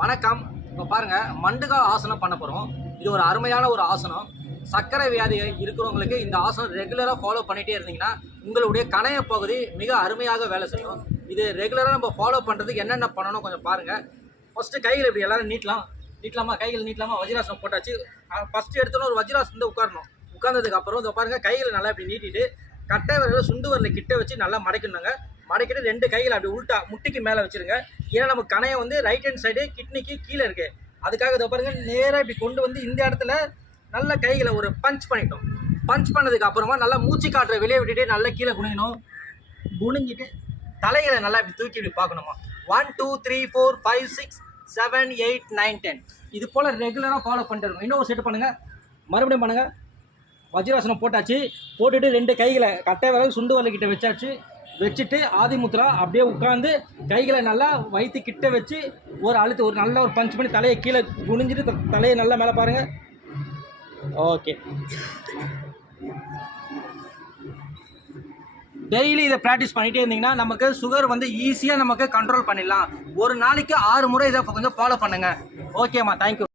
வணக்கம். இப்போ பாருங்கள், மண்டுகா ஆசனம் பண்ண போகிறோம். இது ஒரு அருமையான ஒரு ஆசனம். சர்க்கரை வியாதி இருக்கிறவங்களுக்கு இந்த ஆசனம் ரெகுலராக ஃபாலோ பண்ணிகிட்டே இருந்தீங்கன்னா உங்களுடைய கணைய பகுதி மிக அருமையாக வேலை செய்யும். இது ரெகுலராக நம்ம ஃபாலோ பண்ணுறதுக்கு என்னென்ன பண்ணணும் கொஞ்சம் பாருங்கள். ஃபஸ்ட்டு கைகள் இப்படி எல்லோரும் நீட்டலாமா கைகள் நீட்டலாமா. வஜ்ராசனம் போட்டாச்சு. ஃபஸ்ட்டு எடுத்தோன்னா ஒரு வஜ்ராசனம் உட்காரணும். உட்கார்ந்ததுக்கு அப்புறம் இதை பாருங்கள், கைகளை நல்லா இப்படி நீட்டிட்டு கட்டை விரல சுண்டு வரல கிட்ட வச்சு நல்லா மடக்கணுங்க. மடக்கிட்டு 2 கைகளை அப்படி உள்ட்டா முட்டிக்கு மேலே வச்சுருங்க. ஏன்னா நம்ம கணையம் வந்து ரைட் ஹேண்ட் சைடு கிட்னிக்கு கீழே இருக்குது. அதுக்காக இதை பாருங்கள், நேராக இப்படி கொண்டு வந்து இந்த இடத்துல நல்ல கைகளை ஒரு பஞ்ச் பண்ணிட்டோம். பஞ்ச் பண்ணதுக்கு அப்புறமா நல்லா மூச்சு காற்றை வெளியே விட்டுட்டு நல்லா கீழே குனியணும். குனிஞ்சிட்டு தலைகளை நல்லா இப்படி தூக்கி இப்படி பார்க்கணுமா. 1 2 3 4 5 6 7 8 9 10 இது போல் ரெகுலராக ஃபாலோ பண்ணிட்டு இருக்கணும். இன்னொரு செட் பண்ணுங்கள், மறுபடியும் பண்ணுங்கள். வஜ்ராசனம் போட்டாச்சு. போட்டுட்டு 2 கைகளை கட்டை விரல் சுண்டு வரல கிட்ட வச்சுட்டு ஆதிமுத்ரா அப்படியே உட்காந்து கைகளை நல்லா வயிற்று கிட்ட வச்சு ஒரு அழுத்து ஒரு நல்ல ஒரு பஞ்ச் பண்ணி தலையை கீழே குனிஞ்சிட்டு தலையை நல்லா மேலே பாருங்கள். ஓகே, டெய்லி இதை ப்ராக்டிஸ் பண்ணிகிட்டே இருந்தீங்கன்னா நமக்கு சுகர் வந்து ஈஸியாக நமக்கு கண்ட்ரோல் பண்ணிடலாம். ஒரு நாளைக்கு 6 முறை இதை கொஞ்சம் ஃபாலோ பண்ணுங்கள். ஓகேம்மா, தேங்க்யூ.